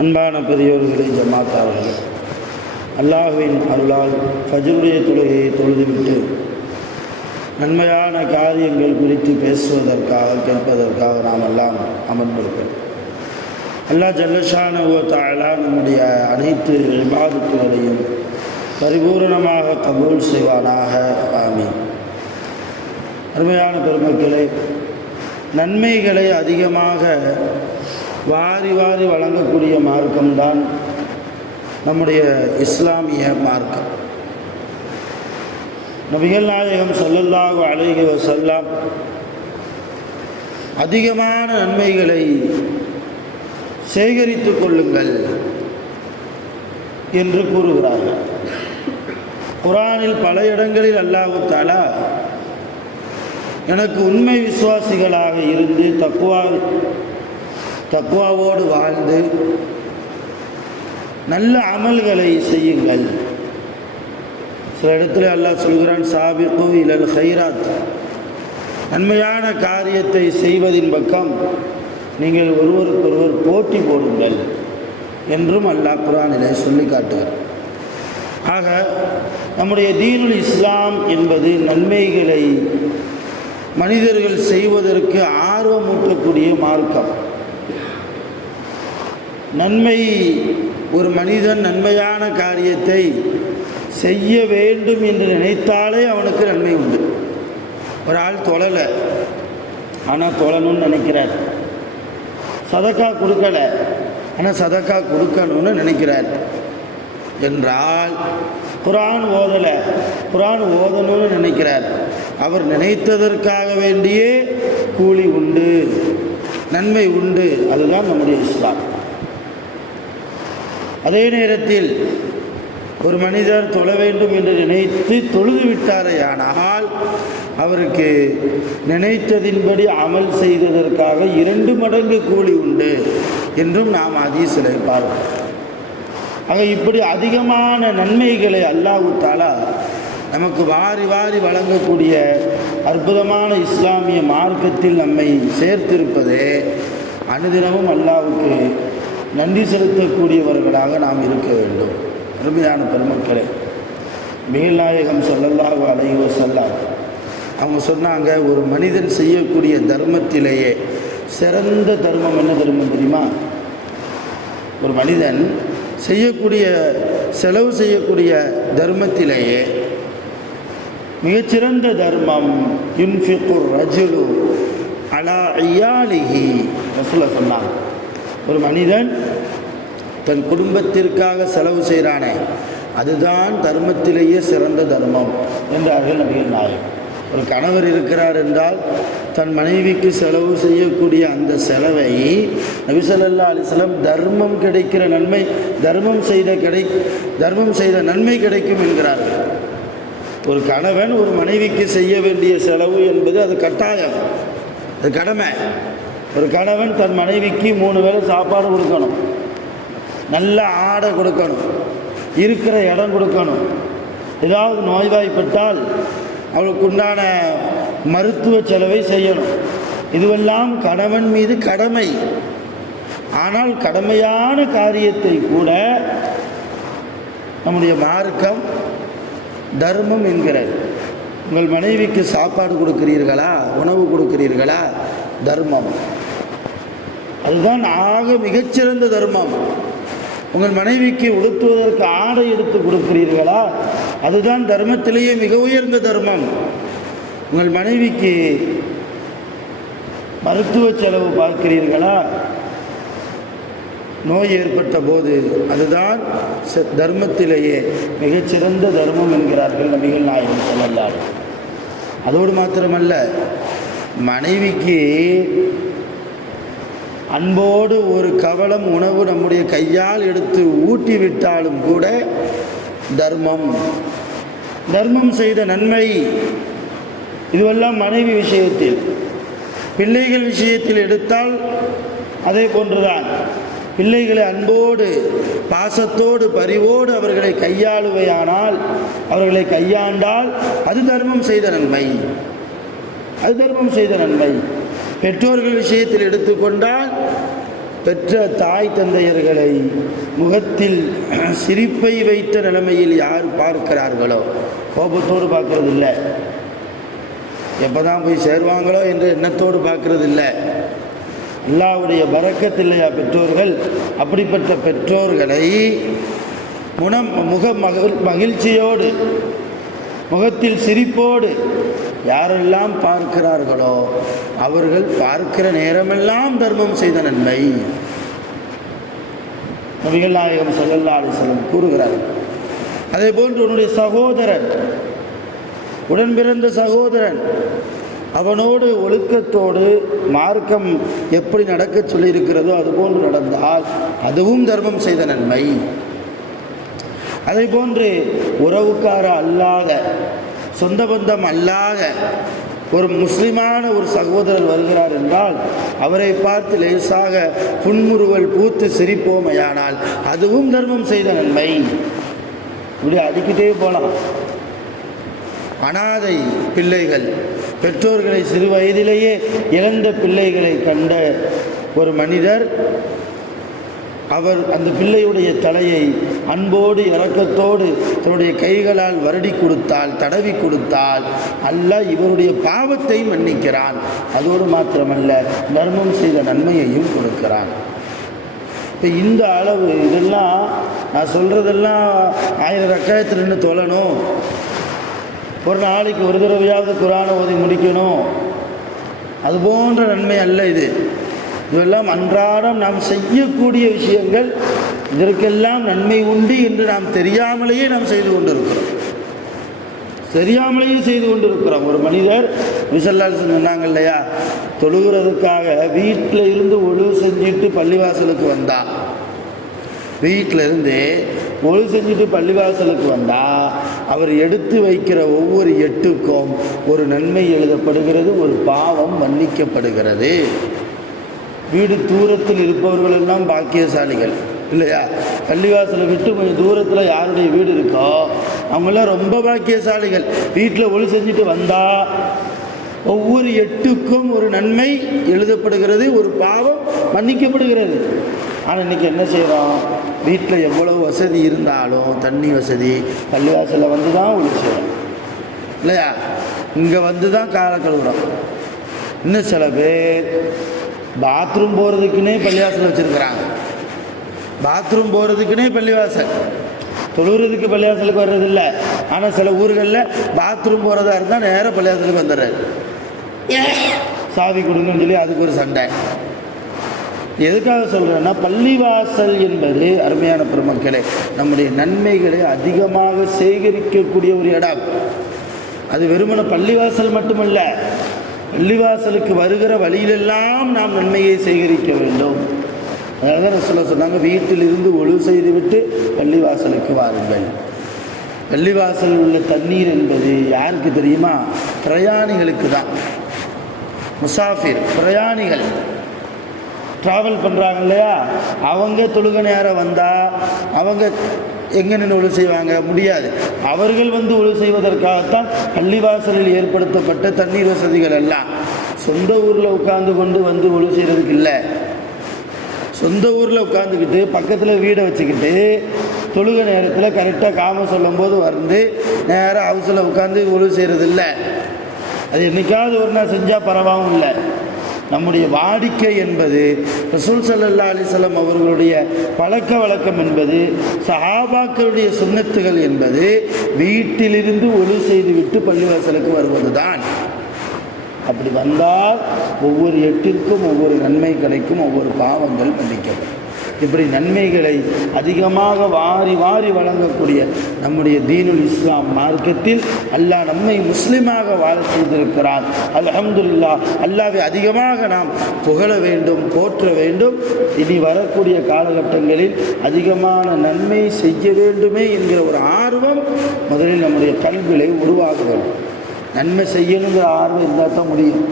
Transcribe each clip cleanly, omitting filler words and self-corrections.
அன்பான பெரியோர்களே, ஜமாத்தார்கள், அல்லாஹ்வின் அருளால் ஃபஜ்ருடைய தொழுகையை தொழுதுவிட்டு நன்மையான காரியங்கள் குறித்து பேசுவதற்காக கேட்பதற்காக நாம் எல்லாம் அமர்ந்திருக்கிறோம். அல்லாஹ் ஜல்லஷானஹு வ தஆலா நம்முடைய அனைத்து இபாதத்துகளையும் பரிபூர்ணமாக கபூல் செய்வானாக. ஆமீன். அருமையான பெருமக்களே, நன்மைகளை அதிகமாக வாரி வாரி வழங்கக்கூடிய மார்க்கம்தான் நம்முடைய இஸ்லாமிய மார்க்கம். நபிகள் நாயகம் ஸல்லல்லாஹு அலைஹி வஸல்லம் அதிகமான நன்மைகளை சேகரித்து கொள்ளுங்கள் என்று கூறுகிறார்கள். குர்ஆனில் பல இடங்களில் அல்லாஹ் தஆலா எனக்கு உண்மை விசுவாசிகளாக இருந்து தக்வாவோடு வாழ்ந்து நல்ல அமல்களை செய்யுங்கள். சில இடத்துல அல்லாஹ் சொல்கிறான், சாபிகு இலல் ஹைராத், நன்மையான காரியத்தை செய்வதின் பக்கம் நீங்கள் ஒருவருக்கொருவர் போட்டி போடுங்கள் என்றும் அல்லாஹ் குர்ஆனிலே சொல்லி காட்டுகிறார். ஆக நம்முடைய தீனுல் இஸ்லாம் என்பது நன்மைகளை மனிதர்கள் செய்வதற்கு ஆர்வமூட்டக்கூடிய மார்க்கம். ஒரு மனிதன் நன்மையான காரியத்தை செய்ய வேண்டும் என்று நினைத்தாலே அவனுக்கு நன்மை உண்டு. ஒரு ஆள் தொழலை, ஆனால் தொழணும்னு நினைக்கிறார். சதக்கா கொடுக்கலை, ஆனால் சதக்கா கொடுக்கணும்னு நினைக்கிறார் என்றால், குர்ஆன் ஓதலை, குர்ஆன் ஓதணும்னு நினைக்கிறார். அவர் நினைத்ததற்காக வேண்டியே கூலி உண்டு, நன்மை உண்டு. அதுதான் நம்முடைய இஸ்லாம். அதே நேரத்தில் ஒரு மனிதர் தொழ வேண்டும் என்று நினைத்து தொழுது விட்டாரையானால் அவருக்கு நினைத்ததின்படி அமல் செய்ததற்காக 2 மடங்கு கூலி உண்டு என்றும் நாம் ஹதீஸிலே பார்க்கிறோம். ஆக இப்படி அதிகமான நன்மைகளை அல்லாஹ் தஆலா நமக்கு வாரி வாரி வழங்கக்கூடிய அற்புதமான இஸ்லாமிய மார்க்கத்தில் நம்மை சேர்த்திருப்பதே அனுதினமும் அல்லாஹ்வுக்கு நன்றி செலுத்தக்கூடியவர்களாக நாம் இருக்க வேண்டும். அருமையான பெருமக்களே, நபிகள் நாயகம் ஸல்லல்லாஹு அலைஹி வஸல்லம் அவங்க சொன்னாங்க, ஒரு மனிதன் செய்யக்கூடிய தர்மத்திலேயே சிறந்த தர்மம் என்ன தர்மம் தெரியுமா? ஒரு மனிதன் செலவு செய்யக்கூடிய தர்மத்திலேயே மிகச்சிறந்த தர்மம் யுன்ஃபிகுர் ரஜுலு அலா இயாலிஹி. ரசூலுல்லாஹ் சொன்னாங்க, ஒரு மனிதன் தன் குடும்பத்திற்காக செலவு செய்கிறானே அதுதான் தர்மத்திலேயே சிறந்த தர்மம் என்றார்கள் நபிகள் நாயகம். ஒரு கணவர் இருக்கிறார் என்றால் தன் மனைவிக்கு செலவு செய்யக்கூடிய அந்த செலவை நபி ஸல்லல்லாஹு அலைஹி வஸல்லம் தர்மம் கிடைக்கிற நன்மை, தர்மம் செய்த நன்மை கிடைக்கும் என்கிறார்கள். ஒரு கணவன் ஒரு மனைவிக்கு செய்ய வேண்டிய செலவு என்பது அது கட்டாயம், அது கடமை. ஒரு கணவன் தன் மனைவிக்கு 3 வேளை சாப்பாடு கொடுக்கணும், நல்ல ஆடை கொடுக்கணும், இருக்கிற இடம் கொடுக்கணும். ஏதாவது நோய்வாய்ப்பட்டால் அவளுக்கு உண்டான மருத்துவ செலவை செய்யணும். இதுவெல்லாம் கணவன் மீது கடமை. ஆனால் கடமையான காரியத்தை கூட நம்முடைய மார்க்கம் தர்மம் என்கிறது. உங்கள் மனைவிக்கு சாப்பாடு கொடுக்கிறீர்களா, உணவு கொடுக்கிறீர்களா, தர்மம். அதுதான் ஆக மிகச்சிறந்த தர்மம். உங்கள் மனைவிக்கு உடுத்துவதற்கு ஆடை எடுத்து கொடுக்கிறீர்களா, அதுதான் தர்மத்திலேயே மிக உயர்ந்த தர்மம். உங்கள் மனைவிக்கு மருத்துவ செலவு பார்க்கிறீர்களா, நோய் ஏற்பட்ட போது அதுதான் தர்மத்திலேயே மிகச்சிறந்த தர்மம் என்கிறார்கள் நபிகள் நாயகம் ஸல்லல்லாஹு அலைஹி வஸல்லம். அதோடு மாத்திரமல்ல, மனைவிக்கு அன்போடு ஒரு கவளம் உணவு நம்முடைய கையால் எடுத்து ஊட்டி விட்டாலும் கூட தர்மம் செய்த நன்மை. இதுவெல்லாம் மனைவி விஷயத்தில். பிள்ளைகள் விஷயத்தில் எடுத்தால் அதே போன்றுதான். பிள்ளைகளை அன்போடு பாசத்தோடு பரிவோடு அவர்களை கையாளுவையானால், அவர்களை கையாண்டால் அது தர்மம் செய்த நன்மை. பெற்றோர்கள் விஷயத்தில் எடுத்துக்கொண்டால், பெற்ற தாய் தந்தையர்களை முகத்தில் சிரிப்பை வைத்த நிலைமையில் யார் பார்க்கிறார்களோ, கோபத்தோடு பார்க்கறது இல்லை, எப்போ தான் போய் சேருவாங்களோ என்ற எண்ணத்தோடு பார்க்கறது இல்லை. அல்லாஹ்வுடைய பரக்கத் இல்லையா பெற்றோர்கள்? அப்படிப்பட்ட பெற்றோர்களை மகிழ்ச்சியோடு, முகத்தில் சிரிப்போடு யாரெல்லாம் பார்க்கிறார்களோ அவர்கள் பார்க்கிற நேரமெல்லாம் தர்மம் செய்த நன்மை. நபிகள் நாயகம் ஸல்லல்லாஹு அலைஹி வஸல்லம் கூறுகிறார்கள். அதே போன்று உன்னுடைய சகோதரன், உடன் பிறந்த சகோதரன், அவனோடு ஒழுக்கத்தோடு மார்க்கம் எப்படி நடக்க சொல்லியிருக்கிறதோ அதுபோன்று நடந்தால் அதுவும் தர்மம் செய்த நன்மை. அதே போன்று உறவுக்கார அல்லாத, சொந்த பந்தம் அல்லாத ஒரு முஸ்லிமான ஒரு சகோதரர் வருகிறார் என்றால் அவரை பார்த்து லேசாக புன்முறுவல் பூத்து சிரிப்போமையானால் அதுவும் தர்மம் செய்த நன்மை. இப்படி அடிக்கிட்டே போகலாம். அனாதை பிள்ளைகள், பெற்றோர்களை சிறு வயதிலேயே இழந்த பிள்ளைகளை கண்ட ஒரு மனிதர், அவர் அந்த பிள்ளையுடைய தலையை அன்போடு இரக்கத்தோடு தன்னுடைய கைகளால் வருடி கொடுத்தால், தடவி கொடுத்தால் அல்லாஹ் இவருடைய பாவத்தை மன்னிக்கிறான். அதோடு மாத்திரமல்ல, தர்மம் செய்த நன்மையையும் கொடுக்கிறான். இப்போ இந்த அளவு, இதெல்லாம் நான் சொல்கிறதெல்லாம் 1000 ரக்காயத்தில் நின்று தொழணும், ஒரு நாளைக்கு ஒரு தடவையாவது குர்ஆனை ஓதி முடிக்கணும், அது போன்ற நன்மை அல்ல இது. இதெல்லாம் அன்றாடம் நாம் செய்யக்கூடிய விஷயங்கள். இதற்கெல்லாம் நன்மை உண்டு என்று நாம் தெரியாமலேயே நாம் செய்து கொண்டிருக்கிறோம். ஒரு மனிதர் ஸல்லல்லாஹு சொன்னாங்க இல்லையா, தொழுகிறதுக்காக வீட்டில் இருந்து ஒழுவு செஞ்சுட்டு பள்ளிவாசலுக்கு வந்தா, வீட்டில் இருந்து ஒழு செஞ்சுட்டு பள்ளிவாசலுக்கு வந்தால் அவர் எடுத்து வைக்கிற ஒவ்வொரு எட்டுக்கும் ஒரு நன்மை எழுதப்படுகிறது, ஒரு பாவம் மன்னிக்கப்படுகிறது. வீடு தூரத்தில் இருப்பவர்கள் எல்லாம் பாக்கியசாலிகள் இல்லையா? பள்ளிவாசலை விட்டு கொஞ்சம் தூரத்தில் யாருடைய வீடு இருக்கோ அவங்களாம் ரொம்ப பாக்கியசாலிகள். வீட்டில் ஒழு செஞ்சுட்டு வந்தால் ஒவ்வொரு எட்டுக்கும் ஒரு நன்மை எழுதப்படுகிறது, ஒரு பாவம் மன்னிக்கப்படுகிறது. ஆனால் இன்றைக்கி என்ன செய்கிறோம்? வீட்டில் எவ்வளவு வசதி இருந்தாலும், தண்ணி வசதி, பள்ளிவாசலில் வந்து தான் ஒழு செய்கிறோம் இல்லையா? இங்கே வந்து தான் காலை கழுவுறோம். இன்னும் சில பேர் பாத்ரூம் போகிறதுக்குன்னே பள்ளிவாசல் வச்சுருக்கிறாங்க. பாத்ரூம் போகிறதுக்குன்னே பள்ளிவாசல், தொழுகிறதுக்கு பள்ளிவாசலுக்கு வர்றதில்லை. ஆனால் சில ஊர்களில் பாத்ரூம் போகிறதா இருந்தால் நேராக பள்ளிவாசலுக்கு வந்துடுறாரு. சாவி கொடுங்கன்னு சொல்லி அதுக்கு ஒரு சண்டை. எதுக்காக சொல்கிறேன்னா, பள்ளிவாசல் என்பது அருமையான பெருமக்களே நம்முடைய நன்மைகளை அதிகமாக சேகரிக்கக்கூடிய ஒரு இடம். அது வெறுமன பள்ளிவாசல் மட்டுமல்ல, பள்ளிவாசலுக்கு வருகிற வழியிலெல்லாம் நாம் நன்மையை சேகரிக்க வேண்டும். அதனால தான் ரசூலுல்லாஹ் சொன்னாங்க, வீட்டில் இருந்து ஒழு செய்துவிட்டு பள்ளிவாசலுக்கு வாருங்கள். பள்ளிவாசலில் உள்ள தண்ணீர் என்பது யாருக்கு தெரியுமா? பிரயாணிகளுக்கு தான். முசாஃபிர், பிரயாணிகள் ட்ராவல் பண்ணுறாங்க இல்லையா, அவங்க தொழுகை நேரம் வந்தால் அவங்க எங்கே நின்று ஒழு செய்வாங்க? முடியாது. அவர்கள் வந்து ஒழு செய்வதற்காகத்தான் பள்ளிவாசலில் ஏற்படுத்தப்பட்ட தண்ணீர் வசதிகள் எல்லாம். சொந்த ஊரில் உட்கார்ந்து கொண்டு வந்து ஒழு செய்கிறதுக்கு இல்லை. சொந்த ஊரில் உட்காந்துக்கிட்டு பக்கத்தில் வீடை வச்சுக்கிட்டு தொழுகை நேரத்தில் கரெக்டாக காம சொல்லும் போது வந்து நேராக ஹவுஸில் உட்காந்து ஒழு செய்கிறது இல்லை. அது என்றைக்காவது ஒரு நாள் செஞ்சால் பரவாவும் இல்லை. நம்முடைய வாடிக்கை என்பது ரசூல் ஸல்லல்லாஹு அலைஹி வஸல்லம் அவர்களுடைய பழக்க வழக்கம் என்பது, சஹாபாக்களுடைய சுன்னத்துகள் என்பது வீட்டிலிருந்து ஒழு செய்துவிட்டு பள்ளிவாசலுக்கு வருவது தான். அப்படி வந்தால் ஒவ்வொரு எட்டிற்கும் ஒவ்வொரு நன்மை கிடைக்கும், ஒவ்வொரு பாவங்கள் மன்னிக்கப்படும். இப்படி நன்மைகளை அதிகமாக வாரி வாரி வழங்கக்கூடிய நம்முடைய தீனுல் இஸ்லாம் மார்க்கத்தில் அல்லாஹ் நம்மை முஸ்லிமாக வாழ செய்திருக்கிறான். அல்ஹம்துலில்லாஹ். அல்லாஹ்வை அதிகமாக நாம் புகழ வேண்டும், போற்ற வேண்டும். இனி வரக்கூடிய காலகட்டங்களில் அதிகமான நன்மை செய்ய வேண்டுமே என்கிற ஒரு ஆர்வம் முதலில் நம்முடைய கல்வியை உருவாக வேண்டும். நன்மை செய்யணுங்கிற ஆர்வம் இருந்தால் தான் முடியும்.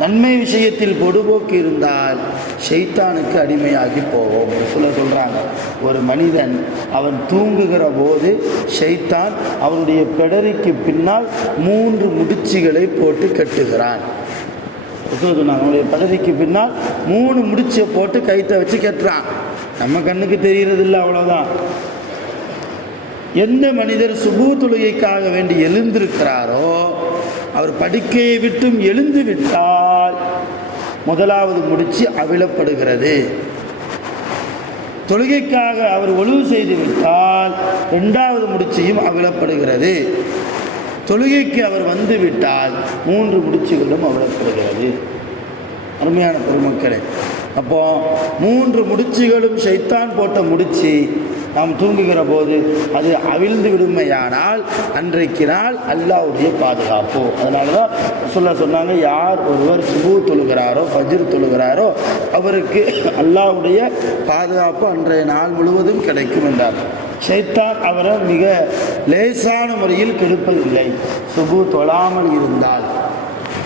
நன்மை விஷயத்தில் பொடுபோக்கு இருந்தால் ஷைத்தானுக்கு அடிமையாகி போவோம். சொல்கிறாங்க, ஒரு மனிதன் அவன் தூங்குகிற போது ஷைத்தான் அவனுடைய பெடரிக்கு பின்னால் 3 முடிச்சுகளை போட்டு கட்டுகிறான். சொன்னாங்க, அவனுடைய பெடரிக்கு பின்னால் 3 முடிச்சை போட்டு கைத்தை வச்சு கட்டுறான். நம்ம கண்ணுக்கு தெரிகிறதில்லை, அவ்வளோதான். எந்த மனிதர் சுபூ தொழுகைக்காக வேண்டி எழுந்திருக்கிறாரோ அவர் படுக்கையை விட்டும் எழுந்து விட்டால் முதலாவது முடிச்சு அவிழப்படுகிறது. தொழுகைக்காக அவர் ஒழுவு செய்து விட்டால் 2வது முடிச்சையும் அவிழப்படுகிறது. தொழுகைக்கு அவர் வந்து விட்டால் 3 முடிச்சுகளும் அவிழப்படுகிறது. அருமையான பெருமக்களே, அப்போ 3 முடிச்சுகளும் ஷைத்தான் போட்ட முடிச்சு நாம் தூங்குகிற போது அது அவிழ்ந்து விடுமையானால் அன்றைக்கு நாள் அல்லாஹ்வுடைய பாதுகாப்பு. அதனால தான் சொன்னாங்க, யார் ஒருவர் சுபூ தொழுகிறாரோ, ஃபஜ்ர் தொழுகிறாரோ அவருக்கு அல்லாஹ்வுடைய பாதுகாப்பு அன்றைய நாள் முழுவதும் கிடைக்கும் என்றார். ஷைத்தான் அவரை மிக லேசான முறையில் கெடுப்பதில்லை. சுபூ தொழாமல் இருந்தால்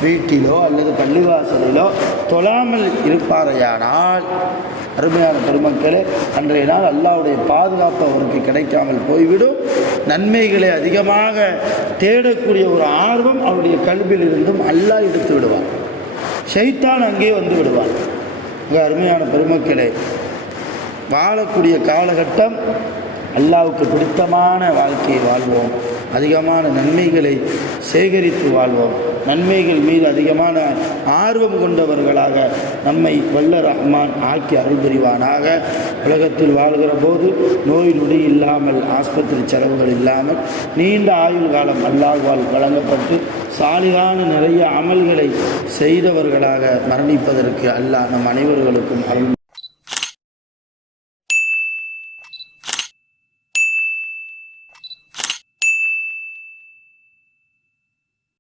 வீட்டிலோ அல்லது பள்ளிவாசலிலோ தொழாமல் இருப்பாரையானால், அருமையான பெருமக்களே, அன்றைய நாள் அல்லாஹ்வுடைய பாதுகாப்பு அவருக்கு கிடைக்காமல் போய்விடும். நன்மைகளை அதிகமாக தேடக்கூடிய ஒரு ஆர்வம் அவருடைய கல்வியில் இருந்தும் அல்லாஹ் எடுத்து விடுவான். ஷைத்தான் அங்கே வந்து விடுவான். அருமையான பெருமக்களே, வாழக்கூடிய காலகட்டம் அல்லாஹ்வுக்கு பிடித்தமான வாழ்க்கையை வாழ்வோம். அதிகமான நன்மைகளை சேகரித்து வாழ்வோம். நன்மைகள் மீது அதிகமான ஆர்வம் கொண்டவர்களாக நம்மை வல்ல ரஹ்மான் ஆக்கி அருள் புரிவானாக. உலகத்தில் வாழ்கிற போது நோய் நொடி இல்லாமல், ஆஸ்பத்திரி செலவுகள் இல்லாமல் நீண்ட ஆயுள் காலம் அல்லாஹ்வால் வழங்கப்பட்டு சாலிகான நிறைய அமல்களை செய்தவர்களாக மரணிப்பதற்கு அல்லாஹ் நம் அனைவர்களுக்கும் அருள்